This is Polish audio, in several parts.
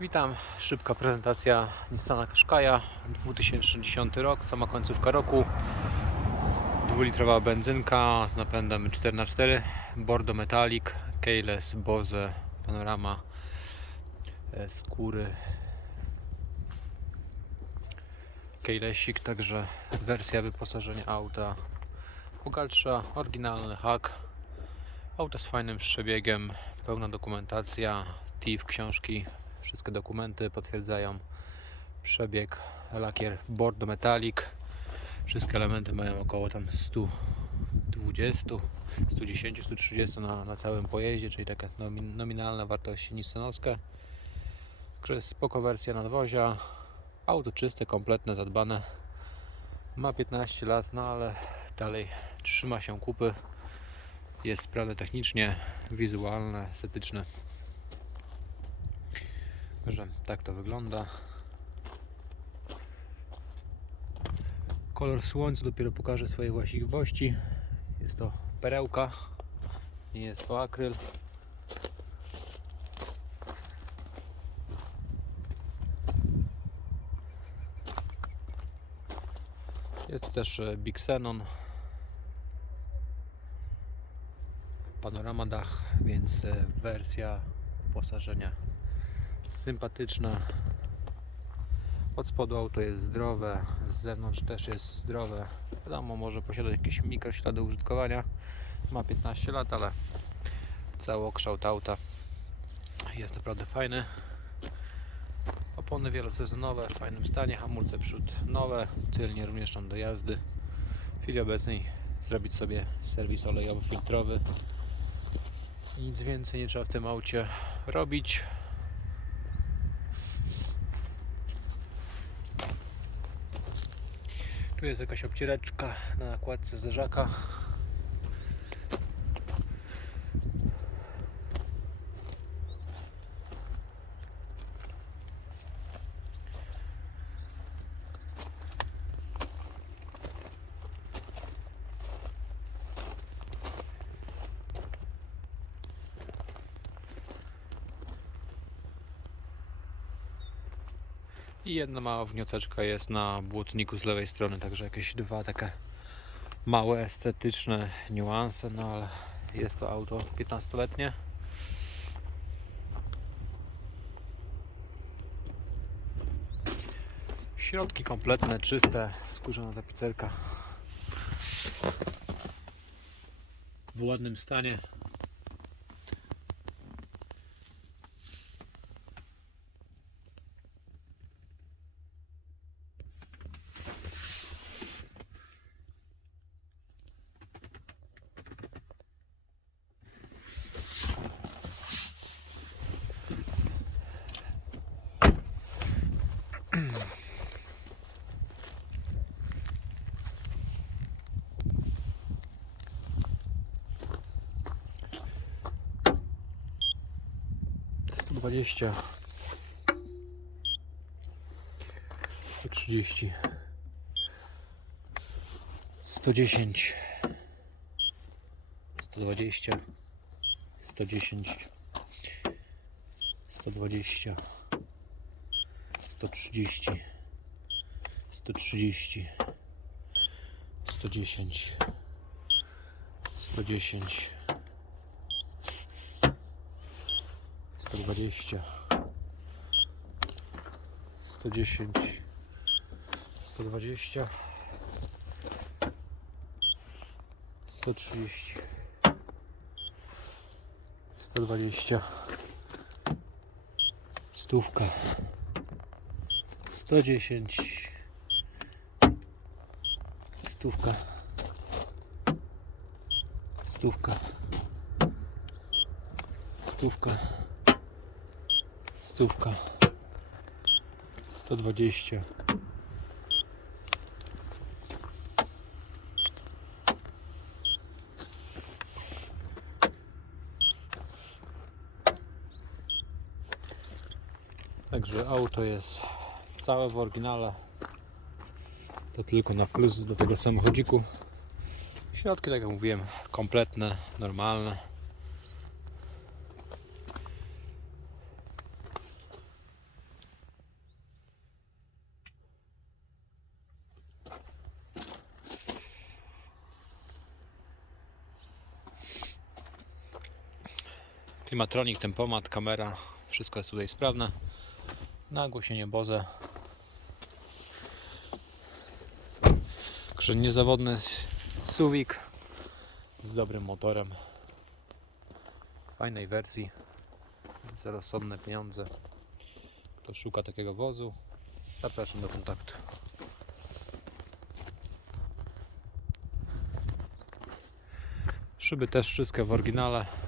Witam, szybka prezentacja Nissana Qashqai'a. 2010 rok, sama końcówka roku. Dwulitrowa benzynka z napędem 4x4 Bordo Metallic, Keyless, Bose, Panorama e, skóry. Keylessik, także wersja wyposażenia auta Pogaltrza, oryginalny hak. Auto z fajnym przebiegiem, pełna dokumentacja TIF, książki Wszystkie dokumenty potwierdzają przebieg, lakier Bordo Metallic. Wszystkie elementy mają około tam 120, 110, 130 na, na całym pojeździe, czyli taka nomi- nominalna wartość nissanowska. Spoko wersja nadwozia. Auto czyste, kompletne, zadbane. Ma 15 lat, no ale dalej trzyma się kupy. Jest sprawne technicznie, wizualne, estetyczne. Także tak to wygląda. Kolor słońca dopiero pokaże swoje właściwości. Jest to perełka, nie jest to akryl. Jest tu też e, Big Xenon. Panorama dach, więc e, wersja wyposażenia sympatyczna. Od spodu auto jest zdrowe, z zewnątrz też jest zdrowe. Wiadomo, może posiadać jakieś mikroślady użytkowania. Ma 15 lat, ale całokształt auta jest naprawdę fajny. Opony wielosezonowe w fajnym stanie, hamulce przód nowe, tylnie również tam do jazdy. W chwili obecnej zrobić sobie serwis olejowo-filtrowy. Nic więcej nie trzeba w tym aucie robić. Tu jest jakaś obciereczka na nakładce zderzaka. I jedna mała wgnioteczka jest na błotniku z lewej strony, także jakieś dwa takie małe estetyczne niuanse, no ale jest to auto 15-letnie. Środki kompletne, czyste, skórzana tapicerka w ładnym stanie. 120 130 110 120 110 120 130 130 110 110 120 110 120 130 120 stówka. 110 stówka. Stówka. Stówka stówka 120 Także auto jest całe w oryginale. To tylko na plus do tego samochodziku. Środki, tak jak mówiłem, kompletne, normalne. Klimatronik, tempomat, kamera, wszystko jest tutaj sprawne. Nagłośnienie Boze. Także niezawodny suwik z dobrym motorem. Fajnej wersji. Za rozsądne pieniądze. Kto szuka takiego wozu, zapraszam do kontaktu. Szyby też wszystkie w oryginale.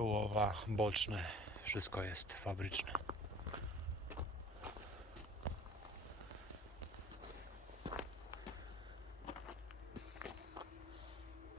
Czołowa, boczne, wszystko jest fabryczne.